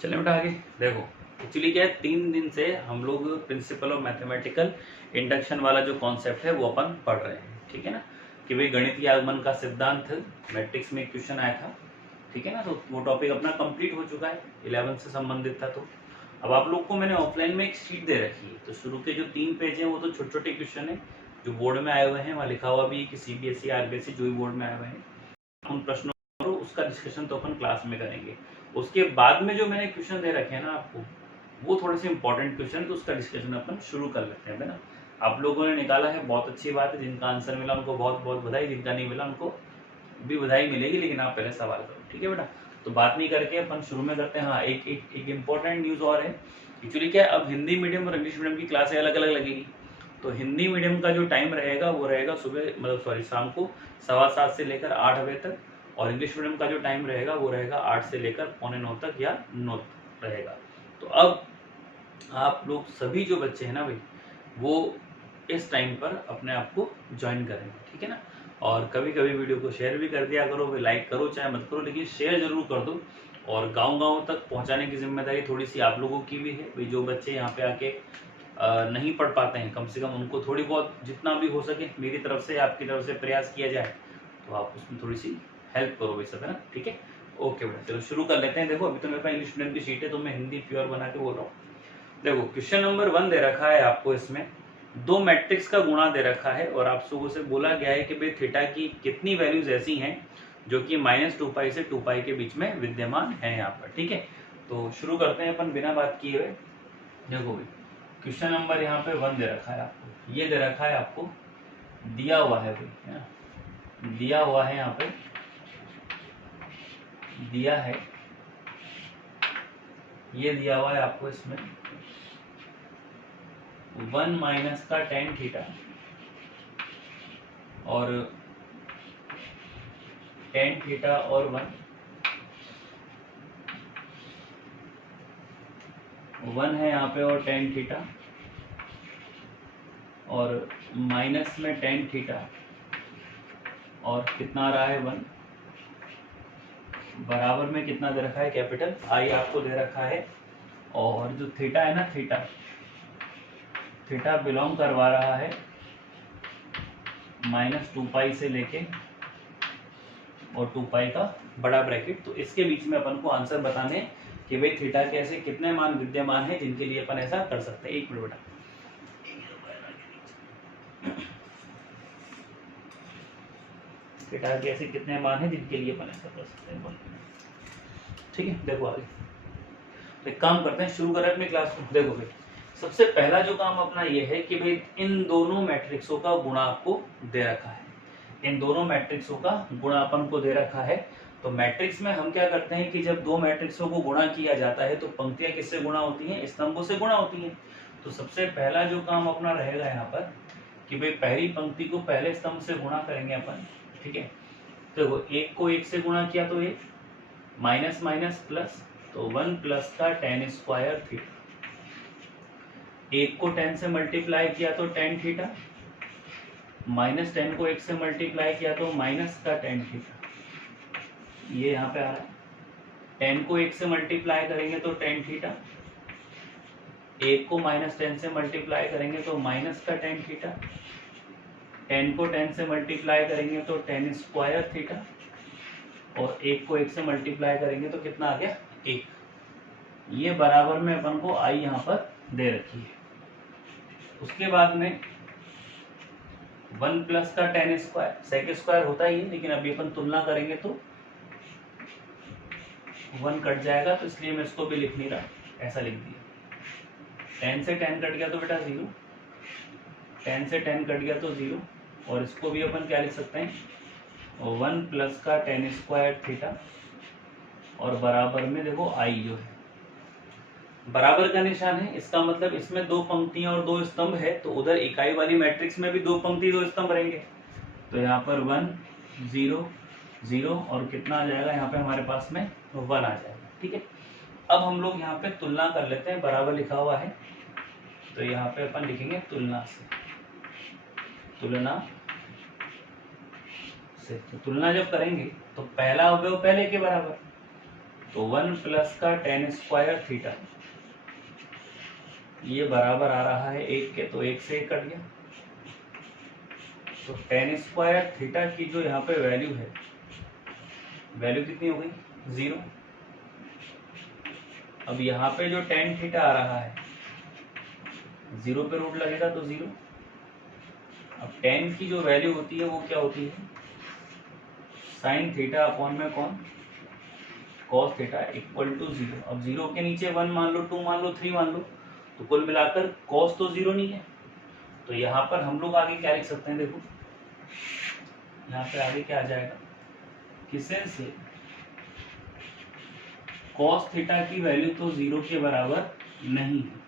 चलिए बेटा आगे देखो। एक्चुअली क्या है, 3 दिन से हम लोग प्रिंसिपल ऑफ मैथमेटिकल इंडक्शन वाला जो कॉन्सेप्ट है वो अपन पढ़ रहे हैं, ठीक है ना। कि भाई गणितीय आगमन का सिद्धांत मैट्रिक्स में क्वेश्चन आया था, ठीक है ना। तो वो टॉपिक अपना कंप्लीट हो चुका है, 11 से संबंधित था। तो अब आप लोग को मैंने ऑफलाइन में एक शीट दे रखी है। तो शुरू के जो 3 पेज हैं वो तो छोटे छोटे क्वेश्चन है जो बोर्ड में आए हुए हैं। वहाँ लिखा हुआ भी है कि CBSE RBSE जो भी बोर्ड में आए हुए हैं उन प्रश्नों और उसका डिस्कशन तो अपन क्लास में करेंगे। उसके बाद में जो मैंने क्वेश्चन दे रखे हैं ना आपको, वो थोड़े से इंपॉर्टेंट क्वेश्चन, तो उसका डिस्कशन अपन शुरू कर लेते हैं ना। आप लोगों ने निकाला है, बहुत अच्छी बात है। जिनका आंसर मिला उनको बहुत बहुत बधाई, जिनका नहीं मिला उनको भी बधाई मिलेगी, लेकिन आप पहले सवाल करो, ठीक है बेटा। तो बात नहीं करके अपन शुरू में करते हैं। हाँ, एक इम्पोर्टेंट न्यूज़ और है। एक्चुअली क्या है, अब हिंदी मीडियम और इंग्लिश मीडियम की क्लासें अलग अलग लगेगी। तो हिंदी मीडियम का जो टाइम रहेगा वो रहेगा सुबह शाम को 7:15 से लेकर 8 बजे तक। और इंग्लिश मीडियम का जो टाइम रहेगा वो रहेगा 8 से लेकर 8:45 तक या 9 तक रहेगा। तो अब आप लोग सभी जो बच्चे हैं ना भाई, वो इस टाइम पर अपने आप को ज्वाइन करेंगे, ठीक है ना। और कभी कभी वीडियो को शेयर भी कर दिया करो, लाइक करो चाहे मत करो, लेकिन शेयर जरूर कर दो। और गांव-गांव तक पहुंचाने की जिम्मेदारी थोड़ी सी आप लोगों की भी है भाई। जो बच्चे यहाँ पे आके नहीं पढ़ पाते हैं, कम से कम उनको थोड़ी बहुत जितना भी हो सके मेरी तरफ से आपकी तरफ से प्रयास किया जाए, तो आप उसमें थोड़ी सी हेल्प करो भाई सब, है ना, ठीक है। ओके बेटा, चलो शुरू कर लेते हैं। देखो अभी तो मेरे पास इंग्लिश मीडियम की शीट है, तो मैं हिंदी प्योर बना के बोल रहा हूँ। देखो क्वेश्चन नंबर 1 दे रखा है आपको। इसमें 2 मैट्रिक्स का गुणा दे रखा है और आप लोगों से बोला गया है कि भाई थीटा की कितनी वैल्यूज ऐसी हैं जो कि -2π से 2π के बीच में विद्यमान है यहाँ पर, ठीक है। तो शुरू करते हैं अपन बिना बात किए हुए। देखो भाई क्वेश्चन नंबर यहाँ पे 1 दे रखा है आपको। ये दे रखा है आपको, दिया हुआ है भाई, है ना, दिया हुआ है यहाँ पे, दिया है, ये दिया हुआ है आपको। इसमें 1 माइनस का tan थीटा और tan थीटा और 1 है यहाँ पे, और tan थीटा और माइनस में tan थीटा और कितना आ रहा है 1, बराबर में कितना दे रखा है, कैपिटल I आपको दे रखा है। और जो थीटा है ना, थीटा बिलोंग करवा रहा है -2π से लेके और 2π का बड़ा ब्रैकेट। तो इसके बीच में अपन को आंसर बताने कि भाई थीटा के ऐसे कितने मान विद्यमान है जिनके लिए अपन ऐसा कर सकते हैं। एक मिनट बेटा, थीटा के ऐसे कितने मान है जिनके लिए अपन ऐसा कर सकते हैं, ठीक है। देखो आगे एक काम करते हैं, शुरू करें अपनी क्लास को। देखो भाई सबसे पहला जो काम अपना ये है कि भाई इन दोनों मैट्रिक्सों का गुणा आपको दे रखा है। इन दोनों मैट्रिक्सों का गुणा अपन को दे रखा है। तो मैट्रिक्स में हम क्या करते हैं कि जब दो मैट्रिक्सों को गुणा किया जाता है तो पंक्तियां किससे गुणा होती हैं, स्तंभों से गुणा होती हैं। तो सबसे पहला जो काम अपना रहेगा यहाँ पर कि भाई पहली पंक्ति को पहले स्तंभ से गुणा करेंगे अपन, ठीक है। तो एक को एक से गुणा किया तो एक, माइनस माइनस प्लस, तो 1 प्लस का tan स्क्वायर थीटा। एक को 10 से मल्टीप्लाई किया तो tan थीटा, माइनस 10 को 1 से मल्टीप्लाई किया तो माइनस का tan थीटा। ये यहाँ पे आ रहा है। 10 को 1 से मल्टीप्लाई करेंगे तो tan थीटा, एक को -10 से मल्टीप्लाई करेंगे तो माइनस का tan थीटा, 10 को 10 से मल्टीप्लाई करेंगे तो tan स्क्वायर थीटा, और एक को 1 से मल्टीप्लाई करेंगे तो कितना आ गया, 1। ये बराबर में अपन को I यहाँ पर दे रखी है। उसके बाद में 1 प्लस का tan स्क्वायर, सेक स्क्वायर होता ही है लेकिन अभी अपन तुलना करेंगे तो 1 कट जाएगा, तो इसलिए मैं इसको भी लिख नहीं रहा, ऐसा लिख दिया। 10 से 10 कट गया तो बेटा 0, 10 से 10 कट गया तो 0, और इसको भी अपन क्या लिख सकते हैं, 1 प्लस का tan स्क्वायर थीटा और बराबर में देखो I जो है, बराबर का निशान है। इसका मतलब इसमें 2 पंक्तियां और 2 स्तंभ है, तो उधर इकाई वाली मैट्रिक्स में भी 2 पंक्ति 2 स्तंभ रहेंगे। तो यहाँ पर 1 0 0 और कितना आ जाएगा यहाँ पे हमारे पास में 1 आ जाएगा, ठीक है। अब हम लोग यहाँ पे तुलना कर लेते हैं, बराबर लिखा हुआ है तो यहाँ पे अपन लिखेंगे तुलना से, तो तुलना जब करेंगे तो पहला अवयव पहले के बराबर, तो 1 प्लस का tan स्क्वायर थीटा ये बराबर आ रहा है 1 के, तो 1 से 1 कट गया। तो tan स्क्वायर थीटा की जो यहाँ पे वैल्यू है, वैल्यू कितनी हो गई? 0। अब यहाँ पे जो tan थीटा आ रहा है 0 पे रूट लगेगा तो 0। अब tan की जो वैल्यू होती है वो क्या होती है? साइन थीटा अपॉन में कौन? cos theta equal to 0। अब 0 के नीचे 1 मान लो, 2 मान लो, 3 मान लो, तो कुल मिलाकर cos तो 0 नहीं है। तो यहाँ पर हम लोग आगे क्या लिख सकते हैं? देखो यहाँ पे आगे क्या आ जाएगा कि सिंस cos थीटा की वैल्यू तो 0 के बराबर नहीं है,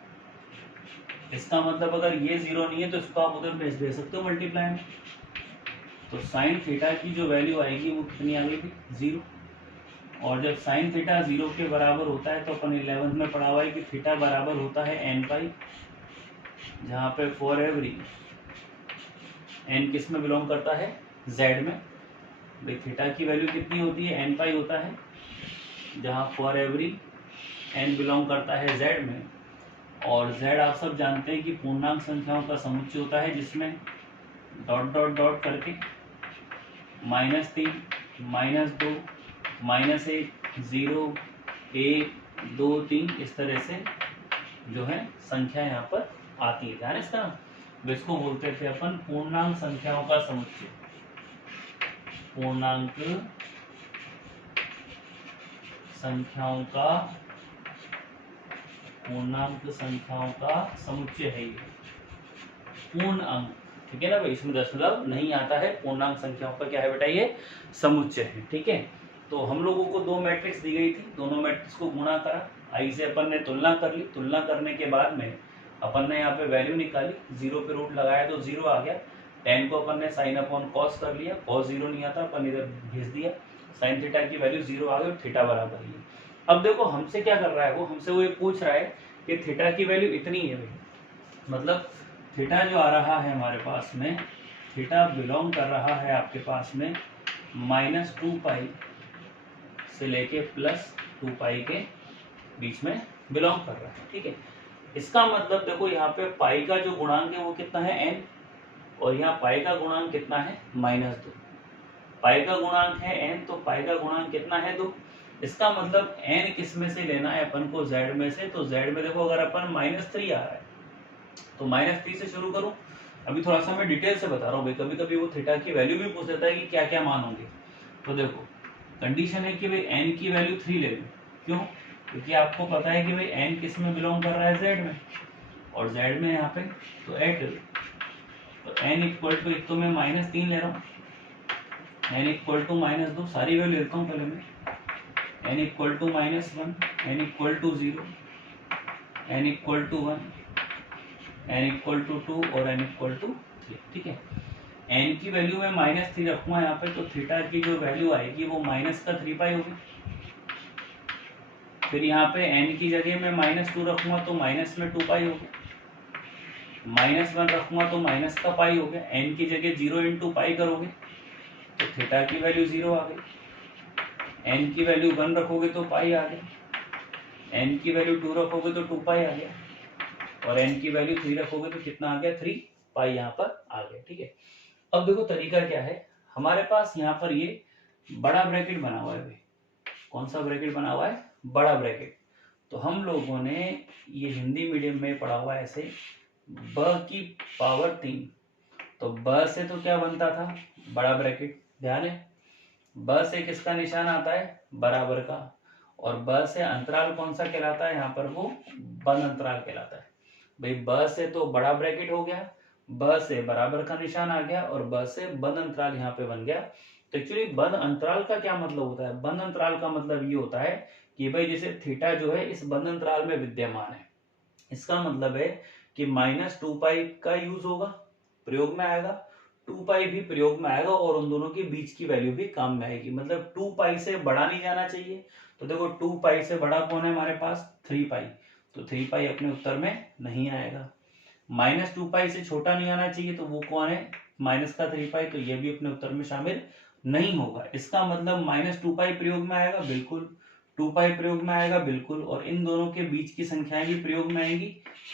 इसका मतलब अगर ये 0 नहीं है तो इसको आप उधर भेज सकते हो मल्टीप्लाई में। तो साइन थीटा की जो वैल्यू आएगी वो कितनी आ गई? 0। और जब साइन थीटा 0 के बराबर होता है तो अपन 11th में पढ़ा हुआ है कि थीटा बराबर होता है n पाई, जहाँ पे फॉर एवरी n किस में बिलोंग करता है? z में। भाई थीटा की वैल्यू कितनी होती है? n पाई होता है, जहाँ फॉर एवरी n बिलोंग करता है z में। और z आप सब जानते हैं कि पूर्णांक संख्याओं का समुच्चय होता है, जिसमें डॉट डॉट डॉट करके -3, -2, -1, 0, 1, 2, 3 इस तरह से जो है संख्या यहाँ पर आती है। ध्यान इसका, इसको बोलते थे अपन पूर्णांक संख्याओं का समुच्चय। पूर्णांक संख्याओं का समुच्चय है ये पूर्ण अंक, ठीक है ना भाई? इसमें दशमलव नहीं आता है। पूर्णांक संख्याओं का क्या है बेटा? ये समुच्चय है, ठीक है। तो हम लोगों को दो मैट्रिक्स दी गई थी, दोनों मैट्रिक्स को गुणा करा, आई से अपन ने तुलना कर ली। तुलना करने के बाद में अपन ने यहाँ पे वैल्यू निकाली, 0 पे रूट लगाया तो 0 आ गया। tan को अपन ने साइन अपॉन कॉस कर लिया, कॉस 0 नहीं आता, अपन इधर भेज दिया, साइन थीटा की वैल्यू 0 आ गई और थीटा बराबर ही। अब देखो हमसे क्या कर रहा है वो, हमसे वो ये पूछ रहा है कि थीटा की वैल्यू इतनी है भाई, मतलब थीटा जो आ रहा है हमारे पास में, थीटा बिलोंग कर रहा है आपके पास में -2 पाई से लेके +2 पाई के बीच में बिलोंग कर रहा है, ठीक है। इसका मतलब देखो यहाँ पे पाई का जो गुणांक है वो कितना है? n, और यहाँ पाई का गुणांक कितना है? -2। पाई का गुणांक है n, तो पाई का गुणांक कितना है? 2। इसका मतलब n किस में से लेना है अपन को? z में से। तो z में देखो अगर अपन -3 आ रहा है तो -3 से शुरू करूं। अभी थोड़ा सा मैं डिटेल से बता रहा हूँ भाई, कभी कभी वो थीटा की वैल्यू भी पूछ लेता है कि क्या क्या मान होंगे। तो देखो कंडीशन है कि भाई n की वैल्यू 3 ले लो। क्यों? क्योंकि आपको पता है कि भाई n किस में बिलोंग कर रहा है? z में, और z में यहाँ पे तो 8, तो n इक्वल टू, एक तो मैं -3 ले रहा हूँ, n इक्वल टू -2, सारी वैल्यू लेता हूँ पहले मैं, n equal to -1, n equal to 0, n equal to 1, n equal to 2 और n इक्वल टू 3, ठीक है। n की वैल्यू में -3 रखूंगा यहाँ पे, तो थीटा की जो वैल्यू आएगी वो -3 पाई होगी। फिर यहाँ पे n की जगह में -2 रखूंगा तो माइनस में 2 पाई हो गया, -1 रखूंगा तो माइनस का पाई हो गया। n की जगह 0 × पाई करोगे तो थीटा की वैल्यू 0 आ गई। n की वैल्यू 1 रखोगे तो पाई आ गया, n की वैल्यू 2 रखोगे तो 2 पाई आ गया, और n की वैल्यू 3 रखोगे तो कितना आ गया? 3 पाई यहाँ पर आ गया, ठीक है। अब देखो तरीका क्या है, हमारे पास यहाँ पर ये बड़ा ब्रैकेट बना हुआ है भाई। कौन सा ब्रैकेट बना हुआ है? बड़ा ब्रैकेट। तो हम लोगों ने ये हिंदी मीडियम में पढ़ा हुआ है ऐसे, ब की पावर 3। तो ब से तो क्या बनता था? बड़ा ब्रैकेट। ध्यान है, ब से किसका निशान आता है? बराबर का। और ब से अंतराल कौन सा कहलाता है? यहाँ पर वो बंद अंतराल कहलाता है भाई। ब से तो बड़ा ब्रैकेट हो गया, ब से बराबर का निशान आ गया, और ब से बंद अंतराल यहाँ पे बन गया। तो एक्चुअली बंद अंतराल का क्या मतलब होता है? बंद अंतराल का मतलब ये होता है कि भाई जैसे थीटा जो है इस बंद अंतराल में विद्यमान है, इसका मतलब है कि -2 पाई का यूज होगा, प्रयोग में आएगा, 2 पाई भी प्रयोग में आएगा, और उन दोनों के बीच की वैल्यू भी काम में आएगी। मतलब 2 पाई से बड़ा नहीं जाना चाहिए। तो देखो 2 पाई से बड़ा कौन है हमारे पास? 3 पाई। तो 3 पाई अपने उत्तर में नहीं आएगा। -2 पाई से छोटा नहीं आना चाहिए, तो वो कौन है? -3 पाई। तो ये भी अपने उत्तर में शामिल नहीं होगा। इसका मतलब -2 पाई प्रयोग में आएगा, बिल्कुल। 2 पाई प्रयोग में आएगा बिल्कुल, और इन दोनों के बीच की संख्याएं भी प्रयोग में आएंगी।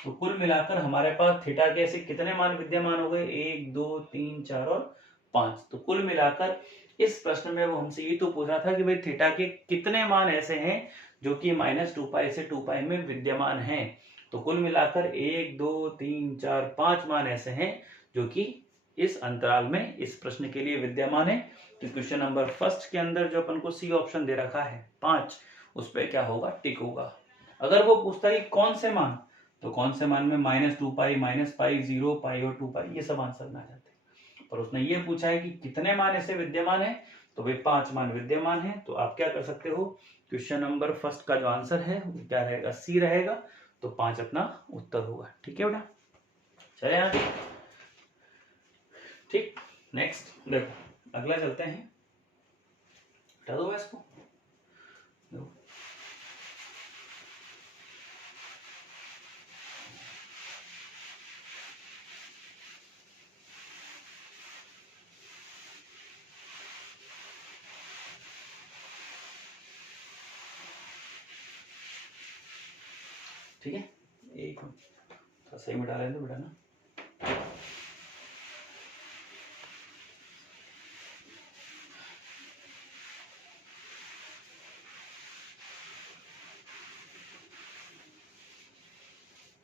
तो कुल मिलाकर हमारे पास थीटा के ऐसे कितने मान विद्यमान हो गए, 1 2 3 4 और 5। तो कुल मिलाकर इस प्रश्न में वो हमसे ये तो पूछ रहा था कि भाई थीटा के कितने मान ऐसे हैं जो कि -2 पाई से 2 पाई में विद्यमान हैं। तो कुल मिलाकर 1 2 3 4 5 मान ऐसे हैं जो कि इस अंतराल में इस प्रश्न के लिए विद्यमान है। तो क्वेश्चन नंबर फर्स्ट के अंदर जो अपन को सी ऑप्शन दे रखा है 5, उस पर क्या होगा, टिक होगा। अगर वो पूछता है कौन से मान, तो कौन से मान में -2 पाई, -पाई, 0 पाई और 2 पाई ये सब आंसर में आ जाते हैं। पर उसने ये पूछा है कि कितने मान ऐसे विद्यमान है, तो भाई 5 मान विद्यमान है। तो आप क्या कर सकते हो, क्वेश्चन नंबर फर्स्ट का जो आंसर है वो क्या रहेगा, सी रहेगा। तो 5 अपना उत्तर होगा। ठीक है बेटा, चले आगे। ठीक, नेक्स्ट देखो अगला चलते हैं, हटा दो इसको। देखो ठीक है, एक मिनट सही मिटा लें तो बेटा ना।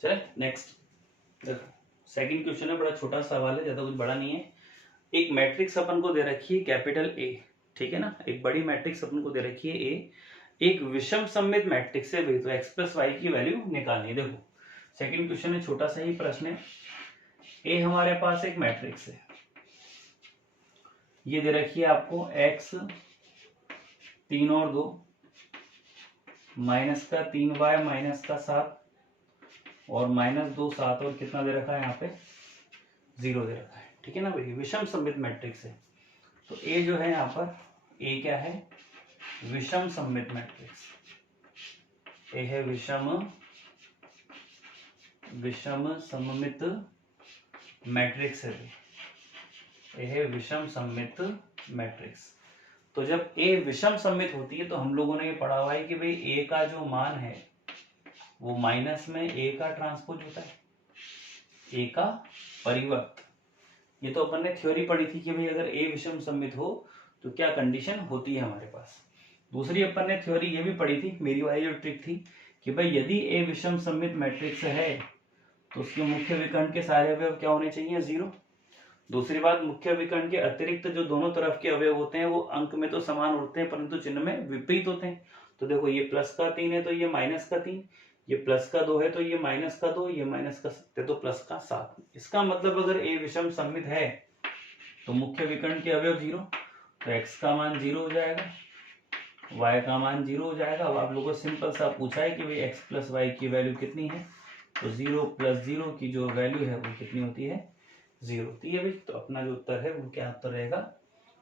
चले नेक्स्ट, देखो सेकंड क्वेश्चन है, बड़ा छोटा सवाल है, ज्यादा कुछ बड़ा नहीं है। एक मैट्रिक्स अपन को दे रखी है कैपिटल ए, ठीक है ना, एक बड़ी मैट्रिक्स अपन को दे रखी है ए, एक विषम सममित मैट्रिक्स है भाई, तो x प्लस वाई की वैल्यू निकालनी है। देखो सेकंड क्वेश्चन है, छोटा सा ही प्रश्न है। ए हमारे पास एक मैट्रिक्स है, ये दे रखी है आपको x 3 और 2 -3y -7 और -2 7 और कितना दे रखा है यहाँ पे 0 दे रखा है। ठीक है ना भाई, विषम सममित मैट्रिक्स है। तो ए जो है यहाँ पर, ए क्या है, विषम सममित मैट्रिक्स। ए है विषम सममित मैट्रिक्स है, ए है विषम सममित मैट्रिक्स। तो जब ए विषम सममित होती है तो हम लोगों ने ये पढ़ा हुआ है कि भाई ए का जो मान है वो माइनस में ए का ट्रांसपोज होता है, ए का परिवर्त। ये तो अपन ने थ्योरी पढ़ी थी कि भाई अगर ए विषम सममित हो तो क्या कंडीशन होती है हमारे पास। दूसरी अपन ने थ्योरी ये भी पढ़ी थी, मेरी वाली जो ट्रिक थी कि भाई यदि ए विषम सममित मैट्रिक्स है तो उसके मुख्य विकर्ण के सारे अवयव क्या होने चाहिए, 0। दूसरी बात, मुख्य विकर्ण के अतिरिक्त जो दोनों तरफ के अवयव होते हैं वो अंक में तो समान होते हैं परंतु चिन्ह में विपरीत होते हैं। तो देखो ये +3 है तो ये -3, ये +2 है तो ये -2, ये -7 है तो +7। इसका मतलब अगर ए विषम सममित है तो मुख्य विकर्ण के अवयव 0, तो x का मान 0 हो जाएगा, y का मान 0 हो जाएगा। अब आप लोगों को सिंपल सा पूछा है कि भाई x प्लस वाई की वैल्यू कितनी है, तो 0 + 0 की जो वैल्यू है वो कितनी होती है, 0 होती है भाई। तो अपना जो उत्तर है वो क्या उत्तर रहेगा,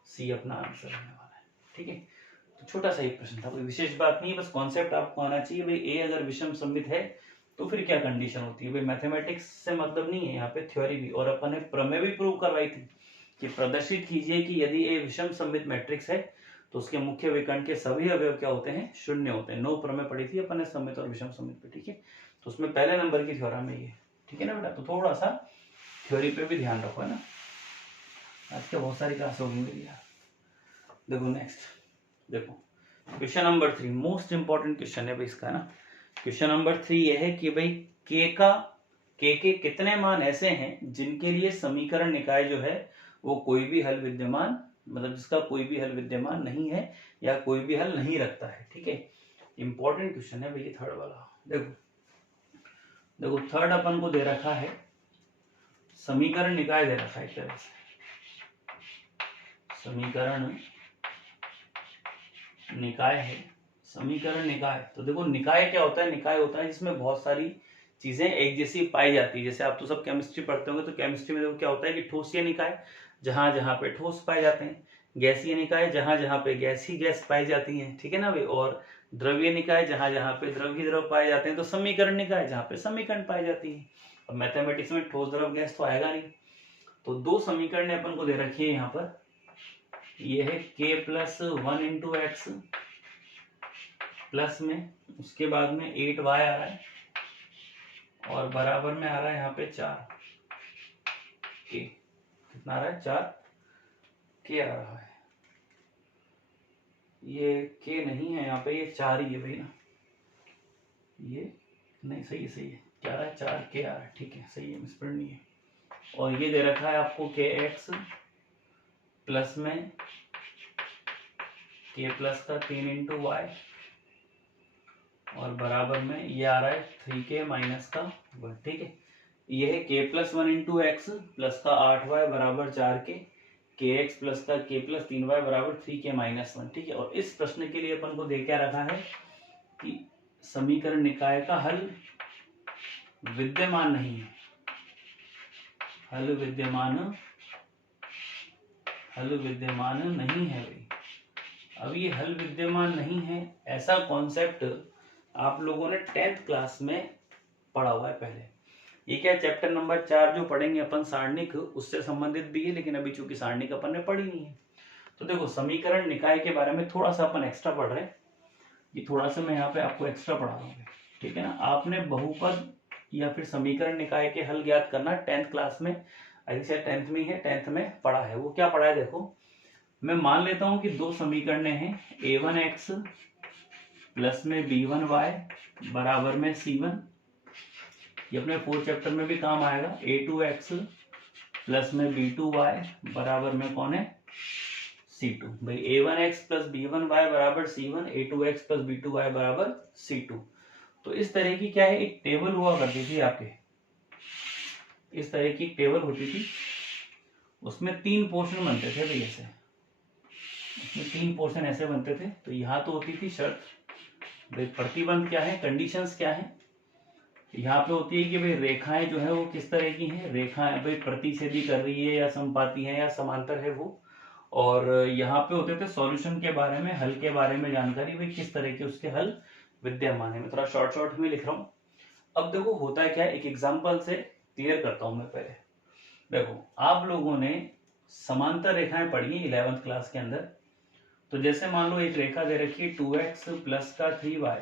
सी अपना आंसर रहने वाला है। ठीक है, तो छोटा सा ही प्रश्न था, कोई विशेष बात नहीं है, बस कॉन्सेप्ट आपको आना चाहिए भाई ए अगर विषम सममित है तो फिर क्या कंडीशन होती है। भाई मैथमेटिक्स से मतलब नहीं है, यहाँ पे थ्योरी भी, और अपन ने प्रमेय भी प्रूव करवाई थी कि प्रदर्शित कीजिए कि यदि ए विषम सममित मैट्रिक्स है तो उसके मुख्य विकर्ण के सभी अवयव क्या होते हैं, शून्य होते हैं। 9 प्रमेय पढ़ी थी अपन ने सममित और विषम सममित पे। ठीक है, तो उसमें पहले नंबर की थ्योरम है ये। ठीक है ना बेटा, तो थोड़ा सा थ्योरी पे भी ध्यान रखो, है ना। आज के बहुत सारी क्लास होगी मेरी यार। देखो नेक्स्ट, देखो question number 3 most important question है भाई इसका, है ना। क्वेश्चन नंबर 3 ये है कि भाई के कितने मान ऐसे हैं जिनके लिए समीकरण निकाय जो है वो कोई भी हल विद्यमान, मतलब जिसका कोई भी हल विद्यमान नहीं है या कोई भी हल नहीं रखता है। ठीक है, इंपॉर्टेंट क्वेश्चन है भाई थर्ड वाला। देखो थर्ड अपन को दे रखा है समीकरण निकाय दे रखा है एक तरह से, समीकरण निकाय है, समीकरण निकाय। तो देखो निकाय क्या होता है, निकाय होता है जिसमें बहुत सारी चीजें एक जैसी पाई जाती है। जैसे आप तो सब केमिस्ट्री पढ़ते होंगे, तो केमिस्ट्री में देखो क्या होता है कि ठोसीय निकाय जहां जहां पे ठोस पाए जाते हैं, गैसीय निकाय जहां जहां पे गैस ही गैस पाई जाती है। ठीक है ना भाई, और द्रव्य निकाय जहां जहां पे द्रव ही द्रव पाए जाते हैं। तो समीकरण निकाय जहां पे समीकरण पाई जाती है। अब मैथमेटिक्स में ठोस द्रव गैस तो आएगा नहीं, तो 2 समीकरण अपन को दे रखी है यहाँ पर। ये है k + 1 × x प्लस में, उसके बाद में 8y आ रहा है और बराबर में आ रहा है यहाँ पे 4k। कितना आ रहा है? 4k आ रहा है। ये k नहीं है यहाँ पे, ये 4 ही है भाई ना, ये नहीं, सही है सही है, क्या आ रहा है? 4k आ रहा है, ठीक है सही है, मिसप्रिंट नहीं है। और ये दे रखा है आपको kx प्लस में k प्लस का 3 इंटू y और बराबर में ये आ रहा है 3k माइनस का 1, ठीक है। ये है k plus 1 into x plus का 8y बराबर 4k, kx प्लस का k प्लस 3y बराबर 3k माइनस 1, ठीक है। और इस प्रश्न के लिए अपन को दे क्या रखा है कि समीकरण निकाय का हल विद्यमान नहीं है, हल विद्यमान नहीं है भाई। अब ये हल विद्यमान नहीं है, ऐसा कॉन्सेप्ट आप लोगों ने 10th क्लास में पढ़ा हुआ है पहले। ये क्या, चैप्टर नंबर 4 जो पढ़ेंगे अपन सारणिक, उससे संबंधित भी है, लेकिन अभी चूंकि सारणिक अपन ने पढ़ी नहीं है। तो देखो समीकरण निकाय के बारे में थोड़ा सा अपन एक्स्ट्रा पढ़ रहे हैं, ये थोड़ा सा मैं यहाँ पे आपको एक्स्ट्रा पढ़ा रहा हूँ, ठीक है ना। आपने बहुपद या फिर समीकरण निकाय के हल ज्ञात करना 10th क्लास में, ऐसे 10th में ही है, 10th में पढ़ा है। वो क्या पढ़ा है देखो, मैं मान लेता हूं कि दो समीकरण हैं, a1x प्लस में b1y बराबर में c1, ये अपने 4th चैप्टर में भी काम आएगा। a2x प्लस में b2y बराबर में कौन है? c2। भाई a1x प्लस b1y बराबर c1, a2x प्लस b2y बराबर c2। तो इस तरह की क्या है, एक टेबल हुआ करती थी आपके, इस तरह की टेबल होती थी, उसमें 3 पोर्शन बनते थे भाई ऐसे, उसमें 3 पोर्शन ऐसे बनते थे। तो यहाँ तो होती थी शर्त, भाई प्रतिबंध क्या है, कंडीशंस क्या है। यहाँ पे होती है कि भाई रेखाएं जो है वो किस तरह की हैं, रेखाएं भाई प्रतिच्छेदी कर रही है या समपाती है या समांतर है वो। और यहाँ पे होते थे सॉल्यूशन के बारे में, हल के बारे में जानकारी, भाई किस तरह के उसके हल विद्यमान है। मैं थोड़ा शॉर्ट में लिख रहा हूँ। अब देखो होता है क्या, एक एग्जाम्पल से क्लियर करता हूँ मैं पहले। देखो आप लोगों ने समांतर रेखाएं पढ़ी है 11th क्लास के अंदर। तो जैसे मान लो एक रेखा दे रखी है 2x प्लस का 3y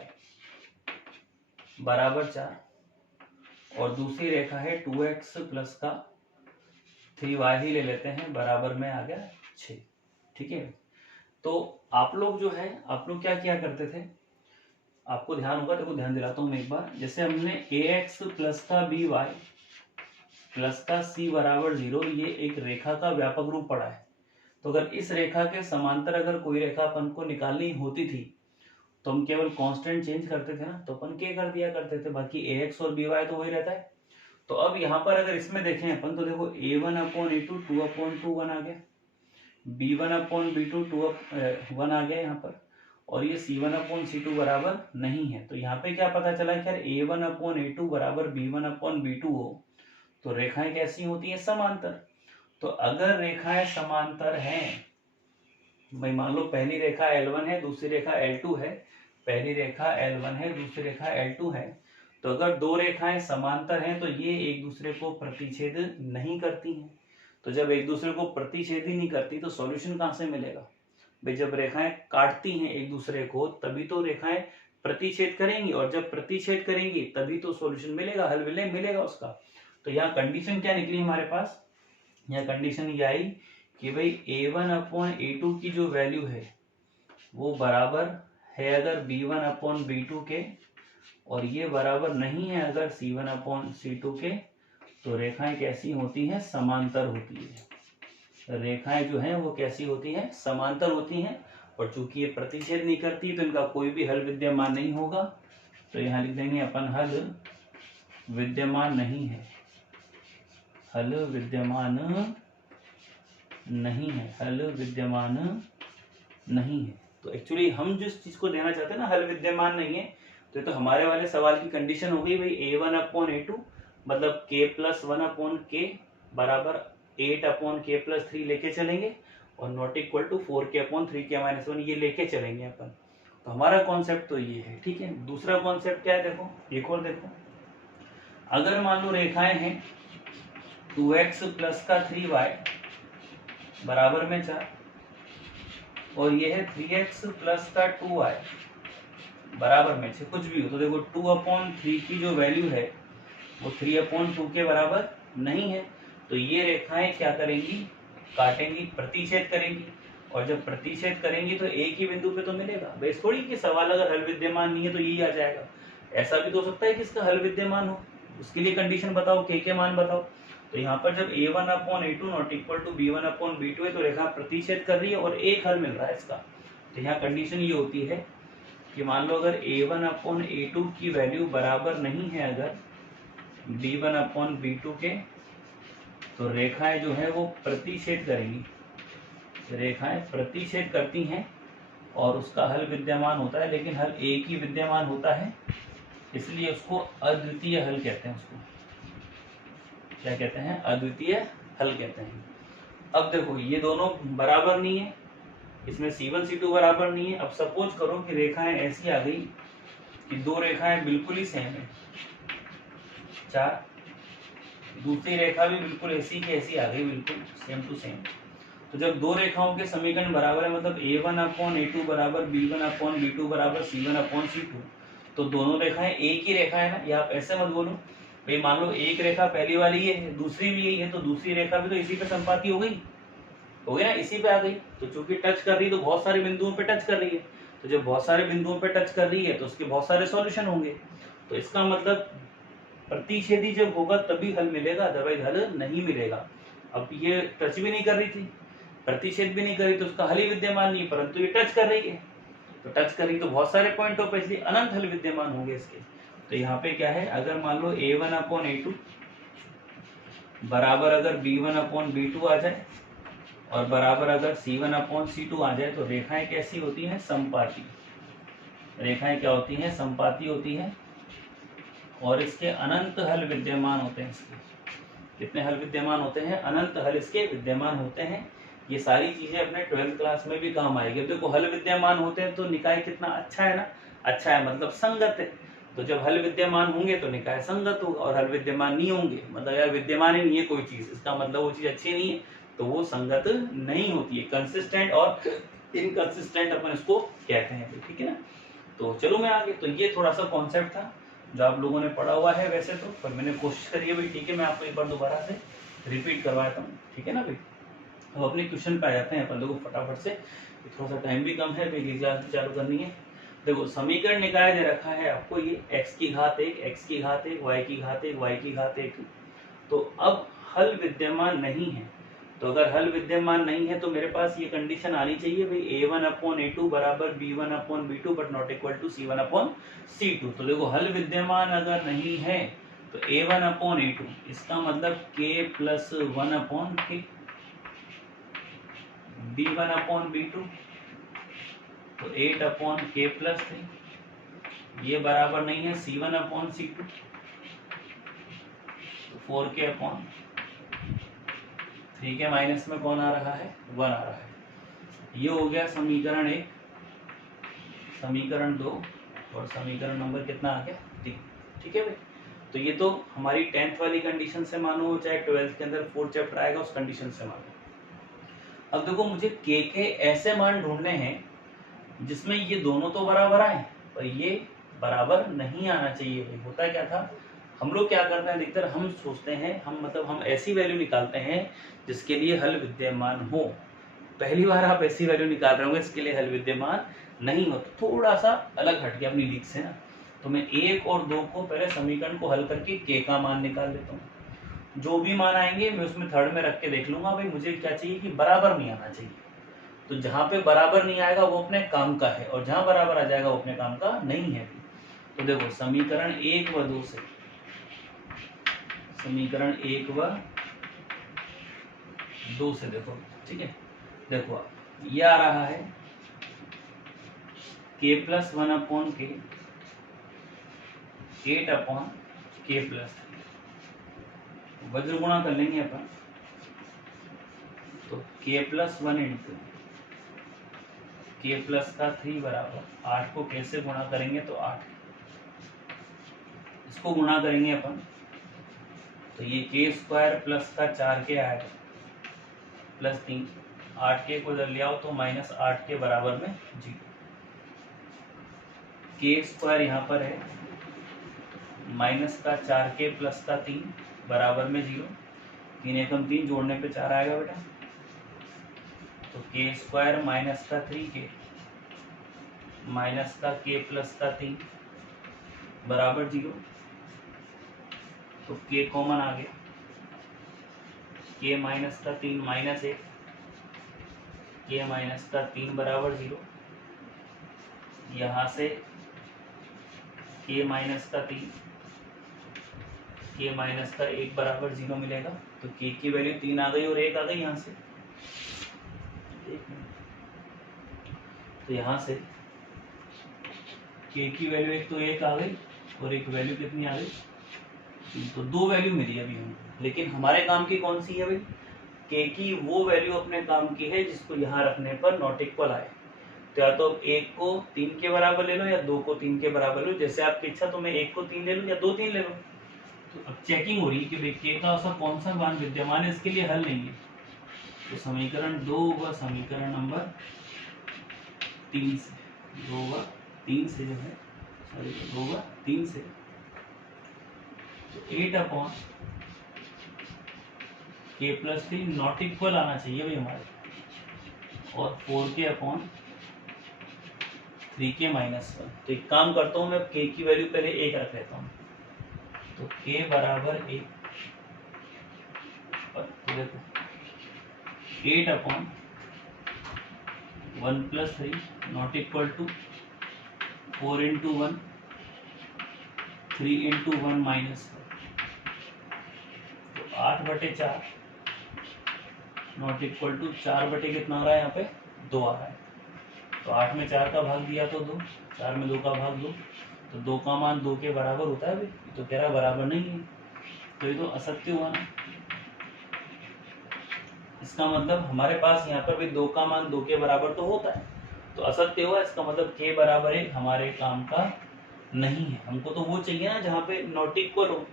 बराबर 4, और दूसरी रेखा है 2x प्लस का 3y ही ले लेते हैं, बराबर में आ गया 6, ठीक है। तो आप लोग जो है, आप लोग क्या किया करते थे, आपको ध्यान होगा, देखो ध्यान दिलाता हूं मैं एक बार। जैसे हमने ax प्लस का by प्लस का c बराबर 0, ये एक रेखा का व्यापक रूप पढ़ा है। तो अगर इस रेखा के समांतर अगर कोई रेखा अपन को निकालनी होती थी तो हम केवल कांस्टेंट चेंज करते थे ना, तो अपन क्या कर दिया करते थे, बाकी ax और by तो वही रहता है। तो अब यहाँ पर अगर इसमें देखें अपन, तो देखो a1/a2 2/2 1 आ गया, b1/b2 1 आ गया यहाँ पर, और ये c1/c2 बराबर नहीं है। तो यहाँ पे क्या पता चला कि यार a1/a2 बराबर b1/b2 हो तो रेखाएं कैसी होती हैं, समांतर। तो अगर रेखाएं समांतर हैं, भाई मान लो पहली रेखा L1 है, दूसरी रेखा L2 है, पहली रेखा L1 है, दूसरी रेखा L2 है, तो अगर दो रेखाएं समांतर हैं तो ये एक दूसरे को प्रतिच्छेद नहीं करती हैं। तो जब एक दूसरे को प्रतिच्छेद ही नहीं करती तो सॉल्यूशन कहाँ से मिलेगा भाई, जब रेखाएं काटती हैं एक दूसरे को तभी तो रेखाएं प्रतिच्छेद करेंगी, और जब प्रतिच्छेद करेंगी तभी तो सॉल्यूशन मिलेगा, हल मिलेगा उसका। तो यहाँ कंडीशन क्या निकली हमारे पास, यहाँ कंडीशन ये आई कि भाई a1/a2 की जो वैल्यू है वो बराबर है अगर b1/b2 के, और ये बराबर नहीं है अगर c1/c2 के, तो रेखाएं कैसी होती हैं, समांतर होती है। रेखाएं जो हैं वो कैसी होती हैं, समांतर होती हैं। और चूंकि ये प्रतिच्छेद नहीं करती तो इनका कोई भी हल विद्यमान नहीं होगा। तो यहाँ लिख देंगे अपन हल विद्यमान नहीं है, हल विद्यमान नहीं है, हल विद्यमान नहीं है। तो एक्चुअली हम जिस चीज को देना चाहते हैं ना, हल विद्यमान नहीं है, तो ये तो हमारे वाले सवाल की कंडीशन हो गई भाई a1/a2 मतलब k + 1/k बराबर 8/k + 3 लेके चलेंगे, और नॉट इक्वल टू 4k/3k - 1 ये लेके चलेंगे अपन। तो हमारा कॉन्सेप्ट तो ये है, ठीक है। दूसरा कॉन्सेप्ट क्या है, देखो एक और देखो, अगर मान लो रेखाएं हैं 2x प्लस का 3y बराबर में 4, और ये है 3x प्लस का 2y बराबर में से कुछ भी हो, तो देखो 2/3 की जो वैल्यू है वो 3/2 के बराबर नहीं है, तो ये रेखाएं क्या करेंगी, काटेंगी, प्रतिच्छेद करेंगी, और जब प्रतिच्छेद करेंगी तो एक ही बिंदु पे तो मिलेगा। बेस थोड़ी कि सवाल अगर हल विद्यमान नहीं है तो यही आ जाएगा, ऐसा भी तो हो सकता है कि इसका हल विद्यमान हो, उसके लिए कंडीशन बताओ, के मान बताओ। तो यहाँ पर जब a1/a2 not equal to b1/b2 है तो रेखा प्रतिच्छेद कर रही है और एक हल मिल रहा है इसका। तो यहाँ कंडीशन ये होती है कि मान लो अगर a1/a2 की वैल्यू बराबर नहीं है अगर b1/b2 के, तो रेखाएं जो है वो प्रतिच्छेद करेंगी, रेखाएं प्रतिच्छेद करती हैं और उसका हल विद्यमान होता है, लेकिन हल एक ही विद्यमान होता है, इसलिए उसको अद्वितीय हल कहते हैं। उसको क्या कहते हैं, अद्वितीय हल कहते हैं। अब देखो ये दोनों बराबर नहीं है, इसमें C1 C2 बराबर नहीं है। अब सपोज करो कि रेखाएं ऐसी आ गई कि दो रेखाएं बिल्कुल ही सेम है, 4, दूसरी रेखा भी बिल्कुल ऐसी की ऐसी आ गई, बिल्कुल सेम टू सेम। तो जब दो रेखाओं के समीकरण बराबर है, मतलब a1/a2 बराबर b1/b2 बराबर c1/c2, तो दोनों रेखाएं एक ही रेखा है ना। या आप ऐसे मत बोलो भाई, मान लो एक रेखा पहली वाली ये है, दूसरी भी यही है, तो दूसरी रेखा भी तो इसी पे संपाती हो गई ना, इसी पे आ गई। तो चूंकि टच कर रही है तो बहुत सारे बिंदुओं पे टच कर रही है, तो जब बहुत सारे बिंदुओं पे टच कर रही है तो उसके बहुत सारे सॉल्यूशन होंगे। तो इसका मतलब प्रतिच्छेदी जब होगा तभी हल मिलेगा, अदरवाइज हल नहीं मिलेगा। अब ये टच भी नहीं कर रही थी, प्रतिच्छेद भी नहीं करी, तो उसका हल ही विद्यमान नहीं, परंतु ये टच कर रही है, तो टच कर रही तो बहुत सारे पॉइंटों पे, इसलिए अनंत हल विद्यमान होंगे इसके। तो यहाँ पे क्या है, अगर मान लो a1/a2 बराबर अगर b1/b2 आ जाए और बराबर अगर c1/c2 आ जाए, तो रेखाएं कैसी होती हैं, समपाती। रेखाएं क्या होती हैं, समपाती होती है, और इसके अनंत हल विद्यमान होते हैं। इसके कितने हल विद्यमान होते हैं, अनंत हल इसके विद्यमान होते हैं। ये सारी चीजें अपने 12th क्लास में भी काम आएगी। देखो हल विद्यमान होते हैं तो निकाय कितना अच्छा है ना, अच्छा है मतलब संगत है। तो जब हल विद्यमान होंगे तो निकाय संगत होगा, और हल विद्यमान नहीं होंगे मतलब यार विद्यमान ही नहीं है कोई चीज, इसका मतलब वो चीज अच्छी नहीं है, तो वो संगत नहीं होती है। कंसिस्टेंट और इनकंसिस्टेंट अपन इसको कहते हैं, ठीक है ना। तो चलो मैं आगे, तो ये थोड़ा सा कॉन्सेप्ट था जो आप लोगों ने पढ़ा हुआ है वैसे तो, पर मैंने कोशिश करी है भाई, ठीक है, मैं आपको एक बार दोबारा से रिपीट करवाता हूँ, ठीक है ना भाई। अब अपने क्वेश्चन पे आ जाते हैं अपन लोग फटाफट से, थोड़ा सा टाइम भी कम है, मेरी क्लास भी चालू करनी है। देखो समीकरण निकाय दे रखा है आपको, ये x की घात 1, x की घात 1, y की घात 1, y की घात 1। तो अब हल विद्यमान नहीं है, तो अगर हल विद्यमान नहीं है तो मेरे पास ये कंडीशन आनी चाहिए भाई a1/a2 बराबर b1/b2 but not equal to c1/c2। तो देखो हल विद्यमान अगर नहीं है तो a1/a2, इसका मतलब k+1/k, b1/b2 तो 8/k+3, ये बराबर नहीं है c1/c2 तो 4k/3 के माइनस में कौन आ रहा है, 1 आ रहा है। ये हो गया समीकरण 1, समीकरण 2, और समीकरण नंबर कितना आ गया, 3, ठीक है भाई। तो ये तो हमारी 10th वाली कंडीशन से मानो, चाहे 12th के अंदर 4th चैप्टर आएगा उस कंडीशन से मानो। अब देखो मुझे के ऐसे मान ढूंढने हैं जिसमें ये दोनों तो बराबर आए, पर ये बराबर नहीं आना चाहिए भाई। होता क्या था, हम लोग क्या करते हैं अधिकतर, हम सोचते हैं, हम ऐसी वैल्यू निकालते हैं जिसके लिए हल विद्यमान हो। पहली बार आप ऐसी वैल्यू निकाल रहे होंगे इसके लिए हल विद्यमान नहीं हो, तो थोड़ा सा अलग हट गया अपनी लीक से ना। तो मैं 1 और 2 को पहले समीकरण को हल करके के का मान निकाल लेता हूँ। जो भी मान आएंगे मैं उसमें थर्ड में रख के देख लूंगा भाई मुझे क्या चाहिए, कि बराबर नहीं आना चाहिए। तो जहां पे बराबर नहीं आएगा वो अपने काम का है, और जहां बराबर आ जाएगा वो अपने काम का नहीं है। तो देखो समीकरण 1 व 2 से, समीकरण 1 व 2 से देखो, ठीक है। देखो ये आ रहा है k+1/k 8/k+3, वज्र गुणा कर लेंगे अपन, तो k+1 इंटू k+3 बराबर 8 को कैसे गुणा करेंगे, तो 8 इसको गुणा करेंगे अपन, तो ये k² +4k आएगा +3, 8k को इधर ले आओ तो -8 के बराबर में 0, के स्क्वायर यहाँ पर है माइनस का 4k प्लस का 3 बराबर में 0, 3 एकम 3 जोड़ने पे 4 आएगा बेटा, तो के स्क्वायर माइनस का 3k माइनस का k प्लस का 3 बराबर 0, तो k कॉमन आ गया, k माइनस का 3 माइनस 1, k माइनस का 3 बराबर 0, यहाँ से k माइनस का 3 k माइनस का 1 बराबर 0 मिलेगा, तो k की वैल्यू 3 आ गई और 1 आ गई यहाँ से, तो यहाँ से k की वैल्यू एक तो 1 आ गई और एक वैल्यू कितनी आ गई, तो 2 वैल्यू मिली अभी हमको। लेकिन हमारे काम की कौन सी है भाई, k की वो वैल्यू अपने काम की है जिसको यहाँ रखने पर नॉट इक्वल आए, तो या तो 1 को 3 के बराबर ले लो या 2 को 3 के बराबर लो, जैसे आपकी इच्छा, तो मैं 1 को 3 ले लूँ या 2 3 ले लो। तो अब चेकिंग हो रही है कि भाई k का ऐसा कौन सा मान विद्यमान है, इसके लिए हल नहीं है, तो समीकरण 2 होगा समीकरण नंबर 3 से, 2 होगा 3 से जो है, सॉरी 2 होगा 3 से, तो 8 upon k plus 3 not equal आना चाहिए भाई हमारे, और 4k अपॉन 3k माइनस 1। तो एक काम करता हूँ मैं, k की वैल्यू पहले 1 रख लेता हूँ, तो k बराबर 1, तो देखो 8 upon 1 plus 3 not equal to 4 into 1 3 into 1 minus 1, तो 8/4 नॉट इक्वल टू 4 कितना आ रहा है यहाँ पे 2 आ रहा है, तो 8 में 4 का भाग दिया तो 2, 4 में 2 का भाग 2, तो 2 का मान 2 के बराबर होता है भाई, तो कह रहा बराबर नहीं है, तो ये तो असत्य हुआ ना। इसका मतलब हमारे पास यहाँ पर भी 2 का मान 2 के बराबर तो होता है, तो असत्य हुआ, इसका मतलब k बराबर 1 हमारे काम का नहीं है। हमको तो वो चाहिए ना जहाँ पे नॉट इक्वल हो,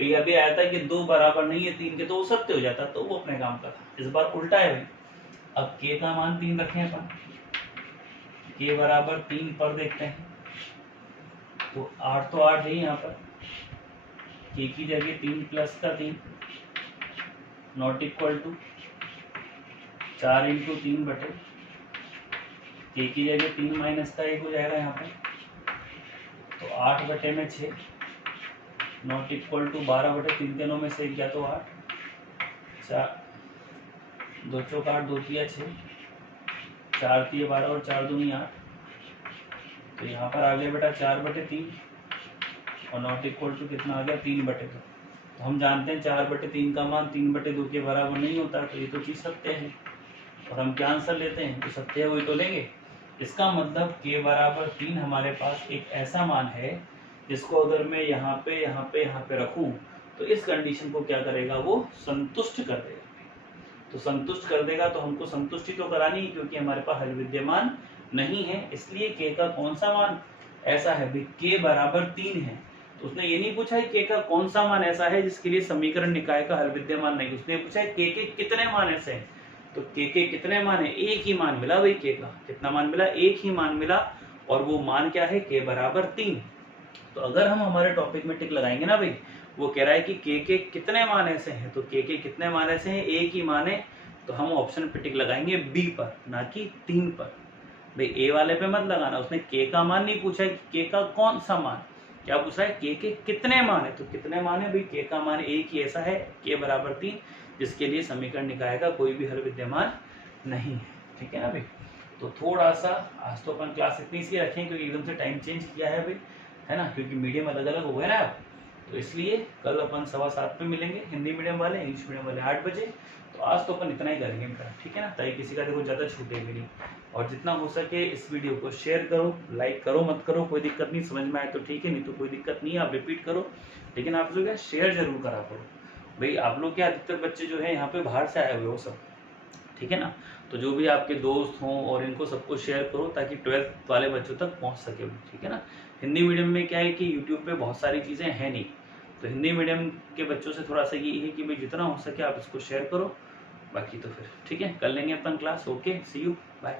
तो अभी आया था कि 2 बराबर नहीं है 3 के, तो वो सत्य हो जाता, तो वो अपने काम का था। इस बार उल्टा है भाई, अब k का मान 3 रखें अपन, k बराबर 3 पर देखते हैं, तो 8 तो 8 है यहाँ पर, k की जगह 3 प्लस का 3 नॉट इक्वल टू 4 इंटू 3 बटे, k की जगह 3 माइनस का 1 हो जाएगा यहाँ पर, तो 8/6 नॉट इक्वल टू 12/3 के 9 में से 1 गया तो 8, 4 2 चौक 8 2 तिया 6, 4 तिया 12 और 4 दूनी 8, तो यहाँ पर आ गया बेटा 4/3 और नॉट इक्वल टू कितना आ गया 3/2। तो हम जानते हैं 4/3 का मान 3/2 के बराबर नहीं होता, तो ये तो चीज़ सत्य है, और हम क्या आंसर लेते हैं, तो सत्य है वही तो लेंगे। इसका मतलब k बराबर 3 हमारे पास एक ऐसा मान है जिसको अगर मैं यहाँ पे रखूँ तो इस कंडीशन को क्या करेगा, वो संतुष्ट कर देगा। तो संतुष्ट कर देगा तो हमको संतुष्टि तो करानी है, क्योंकि हमारे पास हल विद्यमान नहीं है, इसलिए k का कौन सा मान ऐसा है भाई, k बराबर 3 है, तो उसने ये नहीं पूछा है k का कौन सा मान ऐसा है जिसके लिए समीकरण निकाय का हल विद्यमान नहीं, उसने पूछा है k के कितने मान ऐसे हैं, तो k के कितने मान है, एक ही मान मिला भाई, k का कितना मान मिला, एक ही मान मिला, और वो मान क्या है, k बराबर 3। तो अगर हम हमारे टॉपिक में टिक लगाएंगे ना भाई, वो कह रहा है कि k के कितने मान ऐसे हैं, तो k के कितने मान ऐसे हैं, एक ही मान है, तो हम ऑप्शन पे टिक लगाएंगे b पर, ना कि 3 पर। भाई a वाले पे मत लगाना, उसने k का मान नहीं पूछा है, k का कौन सा मान, क्या पूछा है, k के कितने मान है, तो कितने मान है भाई, k का मान एक ही ऐसा है, k बराबर 3, जिसके लिए समीकरण निकाय का कोई भी हल विद्यमान नहीं है। ठीक है ना भाई, तो थोड़ा सा आज तो अपन क्लास इतनी सी रखें क्योंकि एकदम से टाइम चेंज किया है भाई, है ना, क्योंकि मीडियम अलग अलग हो गए ना अब, तो इसलिए कल अपन 7:15 पे मिलेंगे, हिंदी मीडियम वाले, इंग्लिश मीडियम वाले 8 बजे। तो आज तो अपन इतना ही करेंगे बेटा, ठीक है ना, ताकि किसी का देखो ज़्यादा छूटे भी नहीं, और जितना हो सके इस वीडियो को शेयर करो, लाइक करो मत करो कोई दिक्कत नहीं, समझ में आए तो ठीक है, नहीं तो कोई दिक्कत नहीं है, आप रिपीट करो, लेकिन आप लोग क्या शेयर जरूर करा करो भाई। आप लोग क्या अधिकतर बच्चे जो है यहाँ पे बाहर से आए हुए हो सब, ठीक है ना, तो जो भी आपके दोस्त हों और इनको सबको शेयर करो ताकि 12th वाले बच्चों तक पहुँच सके, ठीक है ना। हिंदी मीडियम में क्या है कि यूट्यूब पे बहुत सारी चीज़ें हैं नहीं, तो हिंदी मीडियम के बच्चों से थोड़ा सा ये है कि भाई जितना हो सके आप इसको शेयर करो, बाकी तो फिर ठीक है, कर लेंगे अपन class. Okay, see you, bye.